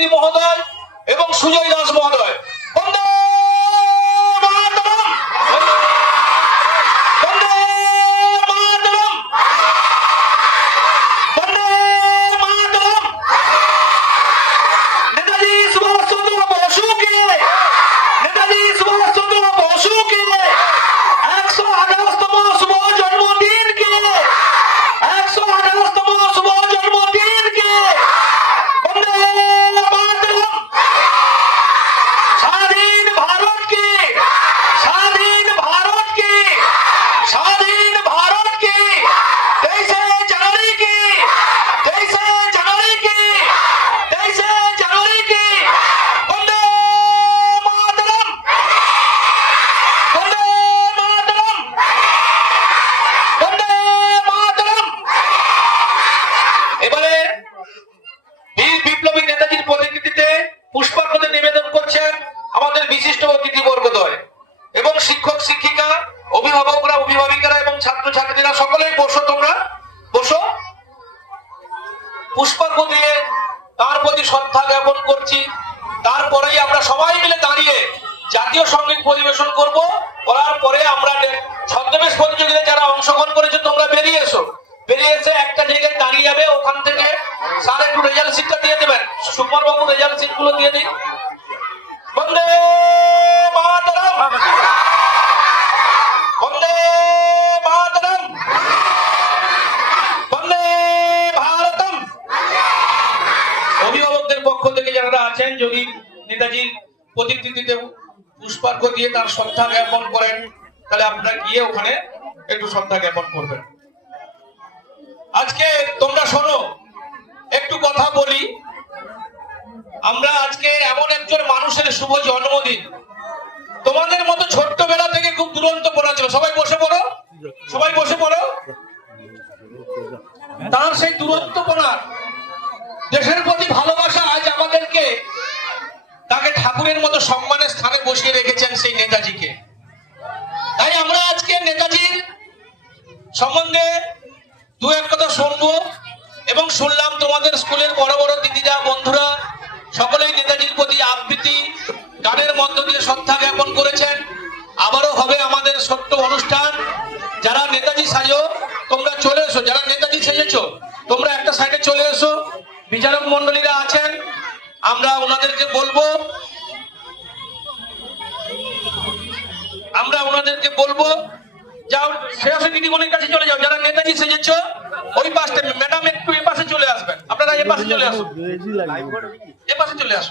মিস্ত্রি মহোদয় এবং সুজয় দাস মহোদয়। বন্দে মাতরম, বন্দে মাতরম, বন্দে মাতরম। নেতাজি সুভাষচন্দ্র বসু কে, নেতাজি সুভাষচন্দ্র বসু কে 128তম শুভ জন্মদিন কে, 128তম শুভ জন্মদিন কে। বন্দে মাতরম। স্বাধীন ভারত কে, স্বাধীন ভারত কে, স্বাধীন ভারত কে 23শে জানুয়ারি কে, 23শে জানুয়ারি কে, 23শে জানুয়ারি কে। বন্দে মাতরম, বন্দে মাতরম, বন্দে মাতরম। এবারে বীর বিপ্লবী নেতাজির প্রতিকৃতিতে পুষ্পার্ঘ্য নিবেদন করছেন আমাদের বিশিষ্ট অতিথিবর্গদ্বয় এবং শিক্ষক শিক্ষিকা, অভিভাবকরা, অভিভাবিকারা এবং ছাত্রছাত্রীরা সকলেই বসো, তোমরা বসো। পুষ্পার্ঘ্য দিয়ে তার প্রতি শ্রদ্ধা জ্ঞাপন করছি। তারপরেই আমরা সবাই মিলে দাঁড়িয়ে জাতীয় সঙ্গীত পরিবেশন করব। করার পরে আমরা ছদ্মবেশ প্রতিযোগিতায় যারা অংশগ্রহণ করেছে তোমরা বেরিয়ে এসো, বেরিয়ে এসে একটা জায়গায় দাঁড়িয়ে যাবে। ওখান থেকে স্যার একটু রেজাল্ট শিটটা দিয়ে দেবেন। সুকুমার বাবু রেজাল্ট শিট গুলো দিয়ে দিন। বন্দে মাতরম, বন্দে মাতরম, বন্দে ভারতম। অভিভাবকদের পক্ষ থেকে যারা আছেন যদি নেতাজির প্রতিকৃতিতে পুষ্পার্ঘ্য দিয়ে তার শ্রদ্ধা জ্ঞাপন করেন তাহলে আপনারা গিয়ে ওখানে একটু শ্রদ্ধা জ্ঞাপন করবেন। আজকে তোমরা শোনো, একটু কথা বলি। আমরা আজকে এমন একজন মানুষের শুভ জন্মদিন। তোমাদের মতো ছোট্টবেলা থেকে খুব দুরন্ত পড়া ছিল। সবাই বসে পড়ো, সবাই বসে পড়ো। তার সেই দুরন্ত পড়ার দেশের প্রতি ভালোবাসা আজ আমাদেরকে তাকে ঠাকুরের মতো সম্মানের স্থানে বসিয়ে রেখেছেন সেই নেতাজিকে। তাই আমরা আজকে নেতাজির সম্বন্ধে দু এক কথা শুনবো এবং শুনলাম তোমাদের স্কুলের বড় বড় দিদিরা, বন্ধুরা সকলেই নেতাজির প্রতি আবৃত্তি গানের মধ্য দিয়ে শ্রদ্ধা জ্ঞাপন করেছেন। আবারও হবে আমাদের ছোট্ট অনুষ্ঠান। যারা নেতাজি সাজো তোমরা চলে এসো, যারা নেতাজি সেজেছো তোমরা একটা সাইডে চলে এসো। বিচারক মন্ডলীরা আছেন, আমরা ওনাদেরকে বলবো, যাও শ্রেয়সী দিদিমণির কাছে চলে যাও। যারা নেতাজি সেজেছো ওই পাশে, ম্যাডাম একটু এ পাশে চলে আসবেন। আপনারা এ পাশে চলে আসুন, এ পাশে চলে আসুন।